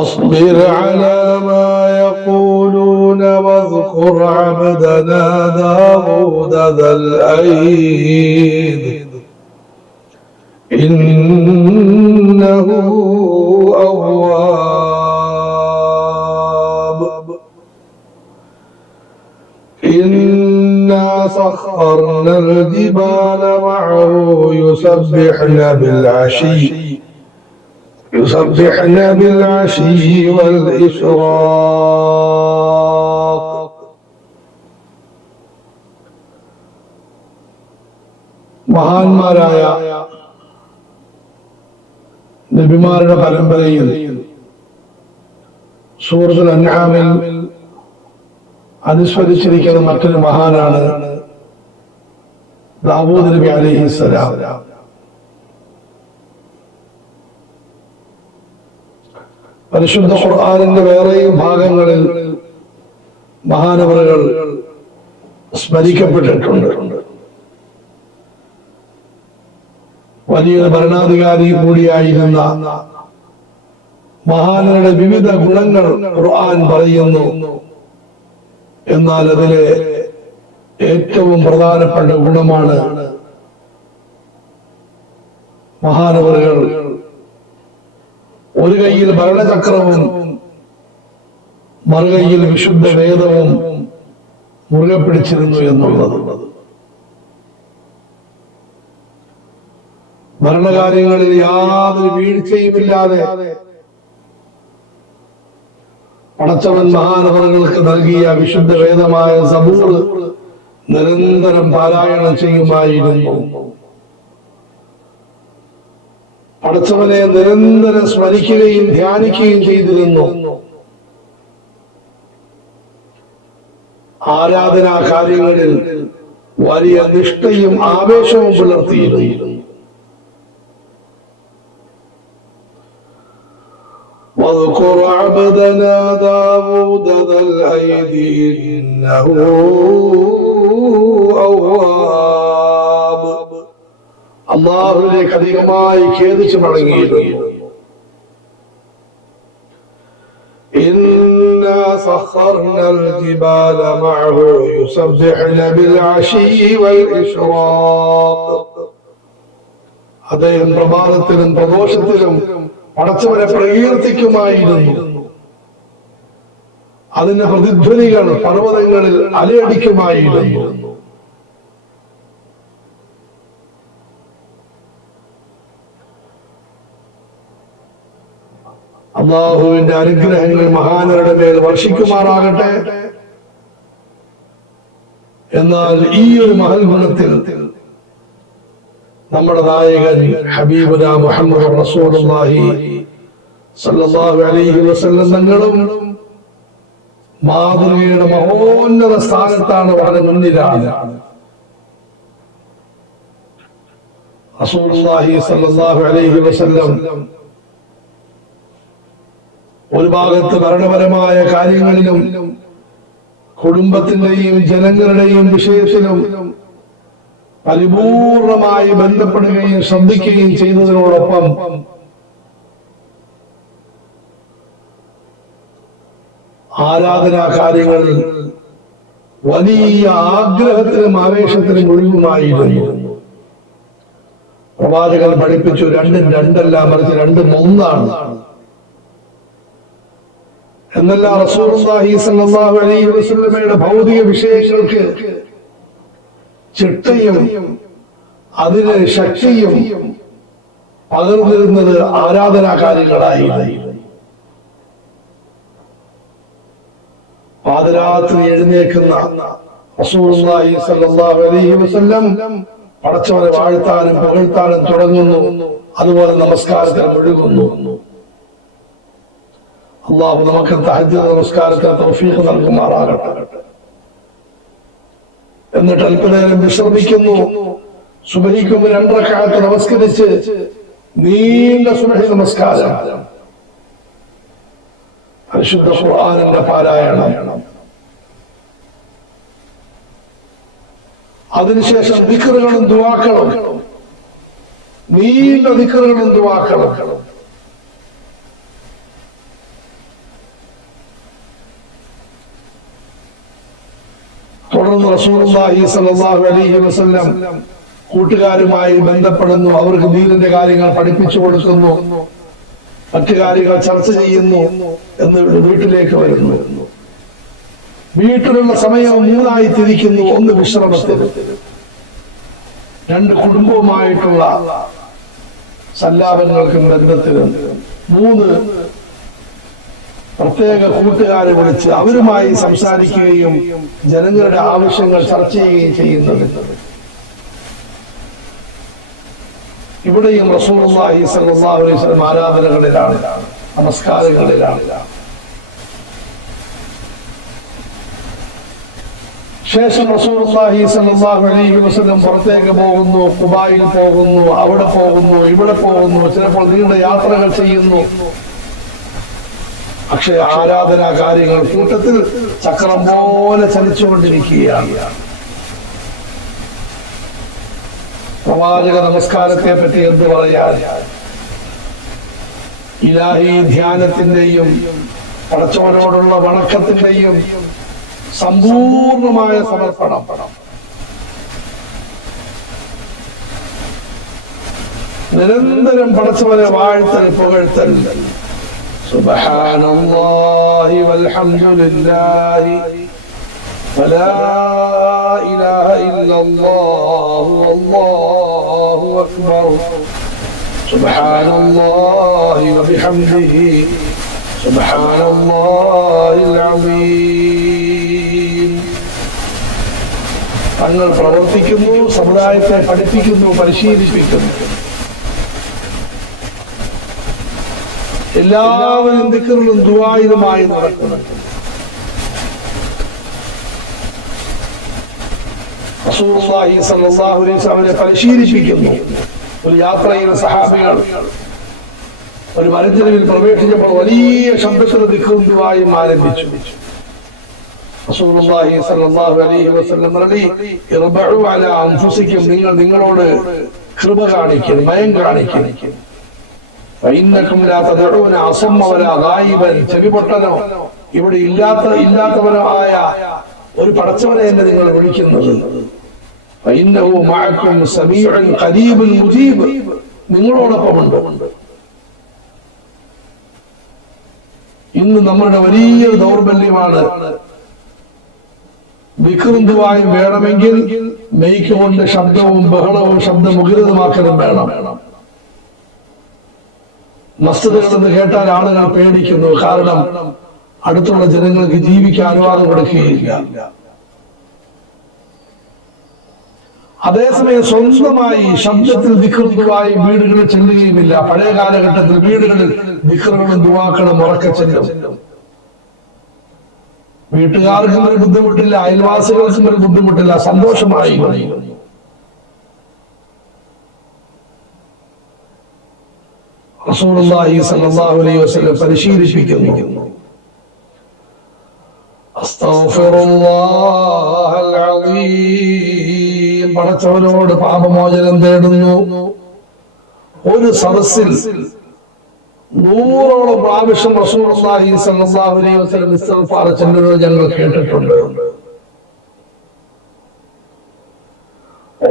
واصبر على ما يقولون واذكر عبدنا داود ذا الأيد. إنه أواب. إنا سخرنا الجبال معه يسبحن بالعشي. يسبحن بالعشي والإشراق മഹാന്മാരായ നബിമാരുടെ പരമ്പരയിൽ സൂറത്തുൽ അൻആമിൽ അനുസ്മരിച്ചിരിക്കുന്ന മറ്റൊരു മഹാനാണ് ദാവൂദ് നബി അലിഹിസ്സലാം പരിശുദ്ധ ഖുർആാനിന്റെ വേറെയും ഭാഗങ്ങളിൽ മഹാനവറുകൾ സ്മരിക്കപ്പെട്ടിട്ടുണ്ട്. വലിയ ഭരണാധികാരി കൂടിയായിരുന്ന മഹാനരുടെ വിവിധ ഗുണങ്ങൾ ഖുർആൻ പറയുന്നു. എന്നാൽ അതിലെ ഏറ്റവും പ്രധാനപ്പെട്ട ഗുണമാണ് മഹാനവറുകൾ ഒരു കൈയിൽ ഭരണചക്രവും മറുകൈയിൽ വിശുദ്ധ വേദവും മുറുകെ പിടിച്ചിരുന്നു എന്നുള്ളത്. ഭരണകാര്യങ്ങളിൽ യാതൊരു വീഴ്ചയുമില്ലാതെ പടച്ചവൻ മഹാനവറുകൾക്ക് നൽകിയ വിശുദ്ധ വേദമായ സബൂർ നിരന്തരം പാരായണം ചെയ്യുമായിരുന്നു. പടച്ചവനെ നിരന്തരം സ്മരിക്കുകയും ധ്യാനിക്കുകയും ചെയ്തിരുന്നു ആരാധനാ കാര്യങ്ങളിൽ വലിയ നിഷ്ഠയും ആവേശവും പുലർത്തിയിരുന്നു واذكر عبدنا داود ذا الأيد إنه أواب അള്ളാഹുലേക്ക് അധികമായി ഖേദിച്ചു മടങ്ങിയിരുന്നു إنا سخرنا الجبال معه يسبحن بالعشي والإشراق അദ്ദേഹം പ്രഭാതത്തിലും പ്രദോഷത്തിലും പടച്ചവരെ പ്രകീർത്തിക്കുമായിരുന്നു അതിന്റെ പ്രതിധ്വനികൾ പർവ്വതങ്ങളിൽ അലയടിക്കുമായിരുന്നു അള്ളാഹുവിന്റെ അനുഗ്രഹങ്ങൾ മഹാനരുടെ മേൽ വർഷിക്കുമാറാകട്ടെ. എന്നാൽ ഈ ഒരു മഹൽ ഗുണത്തിൽ നമ്മുടെ നായകൻ ഹബീബുല മുഹമ്മദ് റസൂലുള്ളാഹി സല്ലല്ലാഹു അലൈഹി വസല്ലം തങ്ങളും മാതൃകയുടെ മഹോന്നത സ്ഥാനത്താണ് വളരെ മുന്നിലാണ്. റസൂലുള്ളാഹി അലൈഹി വസല്ലം ഒരു ഭാഗത്ത് ഭരണപരമായ കാര്യങ്ങളിലും കുടുംബത്തിന്റെയും ജനങ്ങളുടെയും വിഷയത്തിലും പരിപൂർണമായി ബന്ധപ്പെടുകയും ശ്രദ്ധിക്കുകയും ചെയ്തതിനോടൊപ്പം ആരാധനാ കാര്യങ്ങളിൽ വലിയ ആഗ്രഹത്തിനും ആവേശത്തിനും ഒഴിവുമായിരുന്നു പ്രവാചകൻ പഠിപ്പിച്ചു രണ്ടും രണ്ടല്ല മറിച്ച് രണ്ടും ഒന്നാണ്. എന്നല്ല വസല്ലമയുടെ ഭൗതിക വിഷയങ്ങൾക്ക് ചിട്ടയും അതിന് ശക്തിയും പകർന്നിരുന്നത് ആരാധനാ കാര്യങ്ങളായിരുന്നു പാതിരാത്രി എഴുന്നേക്കുന്ന വസല്ലം പടച്ചവനെ വാഴ്ത്താനും പുകഴ്ത്താനും തുടങ്ങുന്നു. അതുപോലെ നമസ്കാരത്തിൽ ഒഴുകുന്നു അള്ളാഹു നമുക്ക് തഹജ്ജുദ് നമസ്കാരത്തെ തൗഫീഖ് നൽകുമാറാകട്ടെ. എന്നിട്ട് അല്പനേരം വിശ്രമിക്കുന്നു. സുബഹിക്കുമ്പ് രണ്ടരക്കാലത്ത് നമസ്കരിച്ച് നീണ്ട സുബഹി നമസ്കാരം. പരിശുദ്ധ ഖുർആാനിന്റെ പാരായണം. അതിനുശേഷം ദിക്കറുകളും ദുവാക്കളും നീണ്ട ദിക്കറുകളും ദുവാക്കളും അലൈഹി കൂട്ടുകാരുമായി ബന്ധപ്പെടുന്നു. അവർക്ക് ദീനിന്റെ കാര്യങ്ങൾ പഠിപ്പിച്ചു കൊടുക്കുന്നു. മറ്റു കാര്യങ്ങൾ ചർച്ച ചെയ്യുന്നു എന്ന് വീട്ടിലേക്ക് വരുന്നു. വീട്ടിലുള്ള സമയം മൂന്നായി തിരിക്കുന്നു ഒന്ന് വിശ്രമത്തിൽ രണ്ട് കുടുംബവുമായിട്ടുള്ള സല്ലാപങ്ങൾക്കും ബന്ധത്തിനും. മൂന്ന് പ്രത്യേക കൂട്ടുകാരെ വിളിച്ച് അവരുമായി സംസാരിക്കുകയും ജനങ്ങളുടെ ആവശ്യങ്ങൾ ചർച്ച ചെയ്യുകയും ചെയ്യുന്നത്. ഇവിടെയും വസല്ലം ആരാധനകളിലാണ് നമസ്കാരങ്ങളിലാണ്. ശേഷം സ്വല്ലല്ലാഹു അലൈഹി വസല്ലം പുറത്തേക്ക് പോകുന്നു കുബായിൽ പോകുന്നു അവിടെ പോകുന്നു ഇവിടെ പോകുന്നു ചിലപ്പോൾ നീണ്ട യാത്രകൾ ചെയ്യുന്നു. പക്ഷേ ആരാധനാ കാര്യങ്ങൾ കൂട്ടത്തിൽ ചക്രം പോലെ ചലിച്ചുകൊണ്ടിരിക്കുകയാണ്. പ്രവാചക നമസ്കാരത്തെ പറ്റി എന്ത് പറയാൻ? ഇലാഹി ധ്യാനത്തിന്റെയും പടച്ചവനോടുള്ള വണക്കത്തിന്റെയും സമ്പൂർണമായ സമർപ്പണം. നിരന്തരം പടച്ചവനെ വാഴ്ത്തൽ പുകഴ്ത്തൽ. سبحان الله والحمد لله ولا إله إلا الله والله أكبر سبحان الله وبحمده سبحان الله العظيم തങ്ങൾ പ്രവർത്തിക്കുന്നു സമുദായത്തെ പഠിപ്പിക്കുന്നു പരിശീലിപ്പിക്കുന്നു എല്ലാവരും ദിക്കറിലും ദുവായുമായി നടക്കുന്നു റസൂലുള്ളാഹി സ്വല്ലല്ലാഹു അലൈഹി വസല്ലം അവരെ പരിശീലിപ്പിക്കുന്നു. ഒരു യാത്രയിലെ സഹാബികൾ ഒരു മരഞ്ചെരുവിൽ പ്രവേശിച്ചപ്പോൾ വലിയ ശബ്ദത്തിൽ ദിക്കറും ദുവായും ആരംഭിച്ചു. നിങ്ങൾ നിങ്ങളോട് കൃപ കാണിക്കും ഭയം കാണിക്കും ചെവിപൊട്ടനോ? ഇവിടെ ഇല്ലാത്ത ഇല്ലാത്തവനോ ആയ ഒരു പടച്ചവനെ എന്നെ നിങ്ങൾ വിളിക്കുന്നത്. നിങ്ങളോടൊപ്പമുണ്ട്. ഇന്ന് നമ്മളുടെ വലിയ ദൗർബല്യമാണ് വിക്രന്തുവായും വേണമെങ്കിൽ മെയ്ക്ക് കൊണ്ട് ശബ്ദവും ബഹളവും ശബ്ദമുഖിതമാക്കലും വേണം വേണം. മസ്ജിദുകളെന്ന് കേട്ടാൽ ആളുകൾ പേടിക്കുന്നു. കാരണം അടുത്തുള്ള ജനങ്ങൾക്ക് ജീവിക്കാൻ അനുവാദം കൊടുക്കുകയില്ല. അതേസമയം സ്വന്തമായി ശബ്ദത്തിൽ ദിക്കറുമായി വീടുകളിൽ ചെല്ലുകയുമില്ല. പഴയ കാലഘട്ടത്തിൽ വീടുകളിൽ ദിക്കറുകളും ദുവാക്കളും ഉറക്കെ ചെല്ലും. വീട്ടുകാർക്കും ഒരു ബുദ്ധിമുട്ടില്ല അയൽവാസികൾക്കും ഒരു ബുദ്ധിമുട്ടില്ല സന്തോഷമായി. റസൂലുള്ളാഹി സ്വല്ലല്ലാഹു അലൈഹി വസല്ലം പരിശീലിപ്പിക്കുന്നു. പാപമോചനം തേടുന്നു. ഒരു സദസ്സിൽ നൂറോളം പ്രാവശ്യം സ്വല്ലല്ലാഹു അലൈഹി വസല്ലം ഞങ്ങൾ കേട്ടിട്ടുണ്ട്.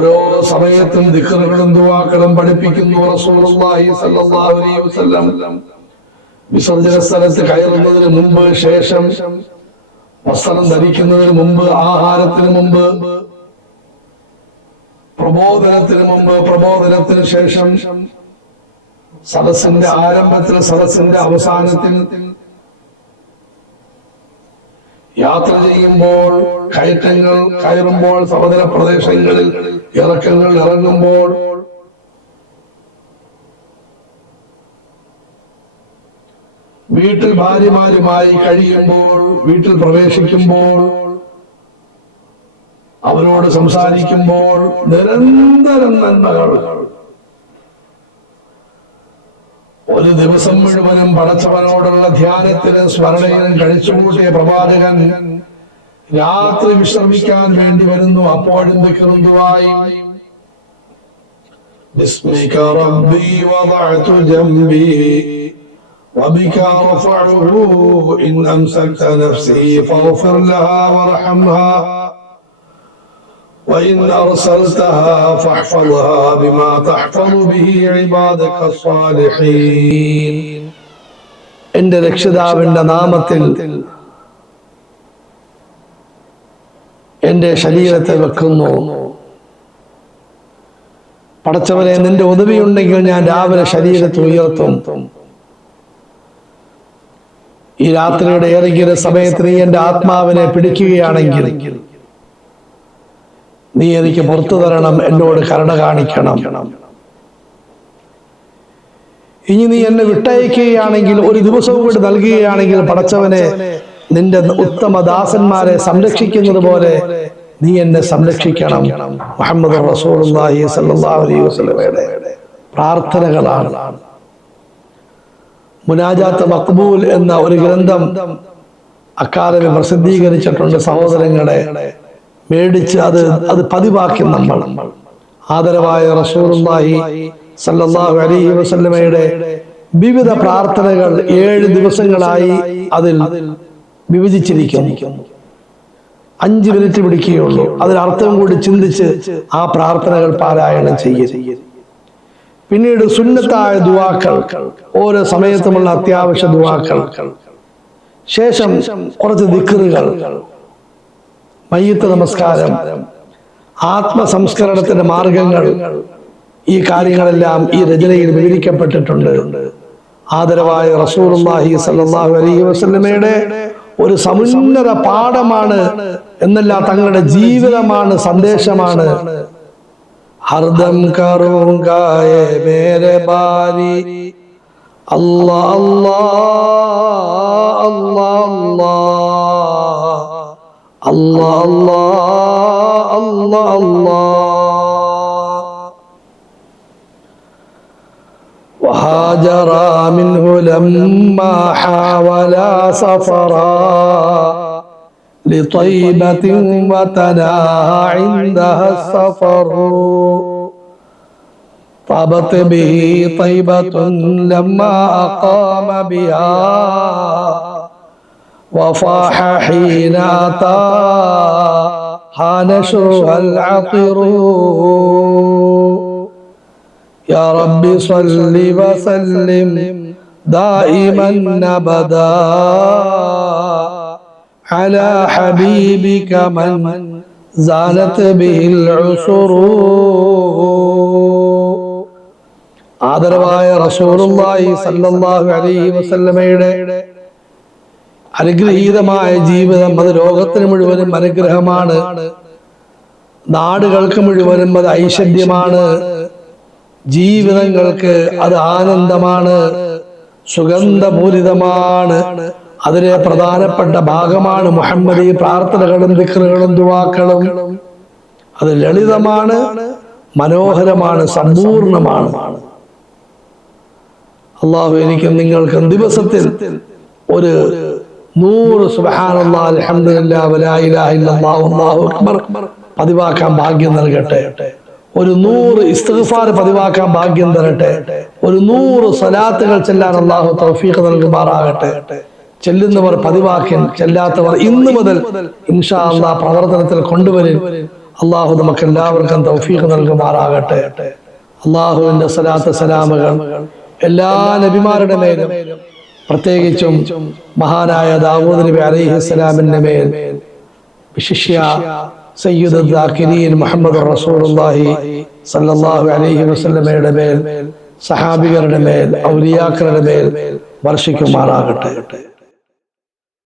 ഓരോ സമയത്തും ദിക്കറുകളും ദുവാക്കളും പഠിപ്പിക്കുന്നു വിസർജന സ്ഥലത്ത് കയറുന്നതിന് മുമ്പ് ശേഷം വസ്ത്രം ധരിക്കുന്നതിന് മുമ്പ് ആഹാരത്തിന് മുമ്പ് പ്രബോധനത്തിന് മുമ്പ് പ്രബോധനത്തിന് ശേഷം സദസ്സിന്റെ ആരംഭത്തിൽ സദസ്സിന്റെ അവസാനത്തിൽ യാത്ര ചെയ്യുമ്പോൾ കയറ്റങ്ങൾ കയറുമ്പോൾ സമതല പ്രദേശങ്ങളിൽ ഇറക്കങ്ങൾ ഇറങ്ങുമ്പോൾ വീട്ടിൽ ഭാര്യമാരുമായി കഴിയുമ്പോൾ വീട്ടിൽ പ്രവേശിക്കുമ്പോൾ അവരോട് സംസാരിക്കുമ്പോൾ നിരന്തരം നന്മകൾ ഒരു ദിവസം മുഴുവനും പടച്ചവനോടുള്ള ധ്യാനത്തിന് സ്മരണയിലും കഴിച്ചുകൂട്ടിയ പ്രവാചകൻ രാത്രി വിശ്രമിക്കാൻ വേണ്ടി വരുന്നു അപ്പോഴും ദിക്റുമായി باسمك ربي وضعت جنبي وبك أرفعه إن أمسكت نفسي فاغفر لها وارحمها وإن أرسلتها فاحفظها بما تحفظ به عبادك الصالحين എന്റെ രക്ഷിതാവിന്റെ നാമത്തിൽ എന്റെ ശരീരത്തെ വെക്കുന്നു പടച്ചവനെ നിന്റെ ഉദവിയുണ്ടെങ്കിൽ ഞാൻ രാവിലെ ശരീരത്തെ ഉയർത്തും ഈ രാത്രിയുടെ ഏതെങ്കിലും സമയത്ത് നീ എന്റെ ആത്മാവിനെ പിടിക്കുകയാണെങ്കിൽ നീ എനിക്ക് പുറത്തു തരണം എന്നോട് കരുണ കാണിക്കണം. ഇനി നീ എന്നെ വിട്ടയക്കുകയാണെങ്കിൽ ഒരു ദിവസവും കൂടി നൽകുകയാണെങ്കിൽ പടച്ചവനെ നിന്റെ ഉത്തമ ദാസന്മാരെ സംരക്ഷിക്കുന്നത് പോലെ നീ എന്നെ സംരക്ഷിക്കണം. മുഹമ്മദ് പ്രാർത്ഥനകളാണ്. മുനാജാത്ത് മക്ബൂൽ എന്ന ഒരു ഗ്രന്ഥം അക്കാദമി പ്രസിദ്ധീകരിച്ചിട്ടുണ്ട് സഹോദരങ്ങളെ. മേടിച്ച് അത് അത് പതിവാക്കി നമ്മൾ. ആദരവായ റസൂലുള്ളാഹി സല്ലല്ലാഹു അലൈഹി വസല്ലമയുടെ വിവിധ പ്രാർത്ഥനകൾ ഏഴ് ദിവസങ്ങളായി അതിൽ വിഭജിച്ചിരിക്കുന്നു. അഞ്ച് മിനിറ്റ് പിടിക്കുകയുള്ളൂ. അതിനർത്ഥം കൂടി ചിന്തിച്ച് ആ പ്രാർത്ഥനകൾ പാരായണം ചെയ്യ. പിന്നീട് സുന്നത്തായ ദുവാക്കൾ ഓരോ സമയത്തുമുള്ള അത്യാവശ്യ ദുവാക്കൾ. ശേഷം കുറച്ച് ദിക്കറുകൾ മയ്യത്ത് നമസ്കാരം. ആത്മസംസ്കരണത്തിന്റെ മാർഗങ്ങൾ ഈ കാര്യങ്ങളെല്ലാം ഈ രചനയിൽ വിവരിക്കപ്പെട്ടിട്ടുണ്ട്. ആദരവായ റസൂലുള്ളാഹി സല്ലാഹു അലൈഹി വസല്ലമയുടെ ഒരു സമുന്നത പാഠമാണ് എന്നല്ല തങ്ങളുടെ ജീവിതമാണ് സന്ദേശമാണ്. ഹർദം കറൂങ്കായ മേരെ ബാരി. അല്ലാ അല്ലാ അല്ലാ അല്ലാ. الله الله الله. الله وهاجر منه لما حاولا سفرا لطيبة وتناهى عندها السفر. طابت به طيبة لما أقام بها. وفاح حين أتى نشرها العطر يا رب صل وسلم دائما أبدا على حبيبك من زالت به العسر ആദരവായ റസൂലുള്ളാഹി സല്ലല്ലാഹു അലൈഹി വസല്ലമയുടെ അനുഗ്രഹീതമായ ജീവിതം അത് ലോകത്തിന് മുഴുവനും അനുഗ്രഹമാണ്. നാടുകൾക്ക് മുഴുവനും അത് ഐശ്വര്യമാണ്. ജീവിതങ്ങൾക്ക് അത് ആനന്ദമാണ്. സുഗന്ധപൂരിതമാണ്. അതിലെ പ്രധാനപ്പെട്ട ഭാഗമാണ് മുഹമ്മദി പ്രാർത്ഥനകളും ദിക്കറുകളും ദുവാക്കളും അത് ലളിതമാണ് മനോഹരമാണ് സമ്പൂർണമാണ്. അള്ളാഹു എനിക്കും നിങ്ങൾക്കും ദിവസത്തിൽ ഒരു നൂറ് അക്ബർ പതിവാക്കാൻ ഭാഗ്യം നൽകട്ടെ. ഒരു നൂറ് ഇസ്തിഗ്ഫാർ പതിവാക്കാൻ ഭാഗ്യം തരട്ടെ. ഒരു നൂറ് സലാത്തുകൾ ചെല്ലാൻ അള്ളാഹു തൗഫീഖ് നൽകുമാറാകട്ടെ. ചെല്ലുന്നവർ പതിവാക്കൻ ചെല്ലാത്തവർ ഇന്ന് മുതൽ ഇൻഷാ അള്ളാഹ് പ്രവർത്തനത്തിൽ കൊണ്ടുവരും അള്ളാഹു നമുക്ക് എല്ലാവർക്കും തൗഫീഖ് നൽകുമാറാകട്ടെ. അള്ളാഹുവിന്റെ സലാത്ത് സലാമുകൾ എല്ലാ നബിമാരുടെ മേലും പ്രത്യേകിച്ചും മഹാനായ ദാവൂദ് നബി അലൈഹിസ്സലാമിന്റെ മേൽ വിശിഷ്യ സയ്യിദ് ദാക്കിരീൻ മുഹമ്മദ് റസൂലുള്ളാഹി സല്ലല്ലാഹു അലൈഹി വസല്ലമയുടെ മേൽ സഹാബികളുടെ മേൽ ഔലിയാക്കളുടെ മേൽ വർഷിക്കുമാറാകട്ടെ.